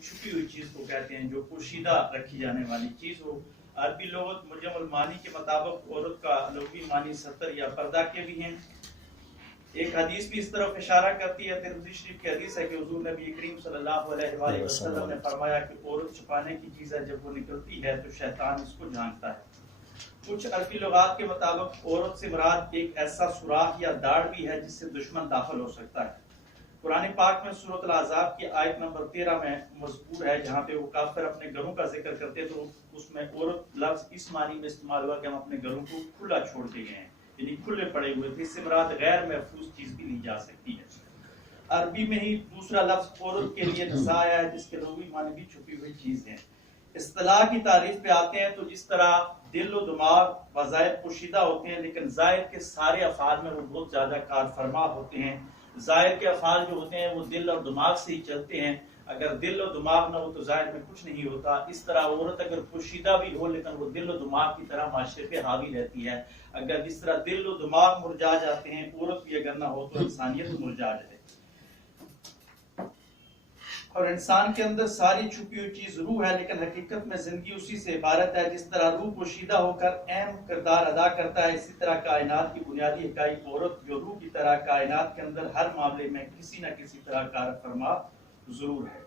ایک چھپی ہوئی چیز کو کہتے ہیں جو پوشیدہ رکھی جانے والی چیز ہو۔ عربی لغت مجم المعانی کے مطابق عورت کا لغوی معنی ستر یا پردہ کے بھی ہیں۔ ایک حدیث بھی اس طرف اشارہ کرتی ہے، ترمذی شریف کی حدیث ہے کہ حضور نبی کریم صلی اللہ علیہ وآلہ وسلم نے فرمایا کہ عورت چھپانے کی چیز ہے، جب وہ نکلتی ہے تو شیطان اس کو جھانکتا ہے۔ کچھ عربی لغات کے مطابق عورت سے مراد ایک ایسا سوراخ یا داڑ بھی ہے جس سے دشمن داخل ہو سکتا ہے۔ قرآن پاک میں سورۃ الاحزاب کی آیت نمبر 13 میں مذکور ہے، جہاں پہ وہ کافر اپنے گھروں کا ذکر کرتے تو اس میں عورت لفظ اس معنی میں استعمال ہوا کہ ہم اپنے گھروں کو کھلا چھوڑ کے گئے ہیں، یعنی کھلے پڑے ہوئے تھے۔ اس سے مراد غیر محفوظ چیز بھی لی جا سکتی ہے۔ عربی میں ہی دوسرا لفظ عورت کے لیے نساء ہے، جس کے لغوی معنی بھی چھپی ہوئی چیز ہے۔ اصطلاح کی تعریف پہ آتے ہیں تو جس طرح دل و دماغ وظائر پوشیدہ ہوتے ہیں، لیکن ظاہر کے سارے افعال میں وہ بہت زیادہ کار فرما ہوتے ہیں۔ ظاہر کے افعال جو ہوتے ہیں وہ دل اور دماغ سے ہی چلتے ہیں، اگر دل اور دماغ نہ ہو تو ظاہر میں کچھ نہیں ہوتا۔ اس طرح عورت اگر پوشیدہ بھی ہو لیکن وہ دل و دماغ کی طرح معاشرے پہ حاوی رہتی ہے۔ اگر جس طرح دل و دماغ مرجا جاتے ہیں، عورت بھی اگر نہ ہو تو انسانیت مرجا جائے۔ اور انسان کے اندر ساری چھپی ہوئی چیز روح ہے، لیکن حقیقت میں زندگی اسی سے عبارت ہے۔ جس طرح روح پوشیدہ ہو کر اہم کردار ادا کرتا ہے، اسی طرح کائنات کی بنیادی حقائق عورت جو روح کی طرح کائنات کے اندر ہر معاملے میں کسی نہ کسی طرح کار فرما ضرور ہے۔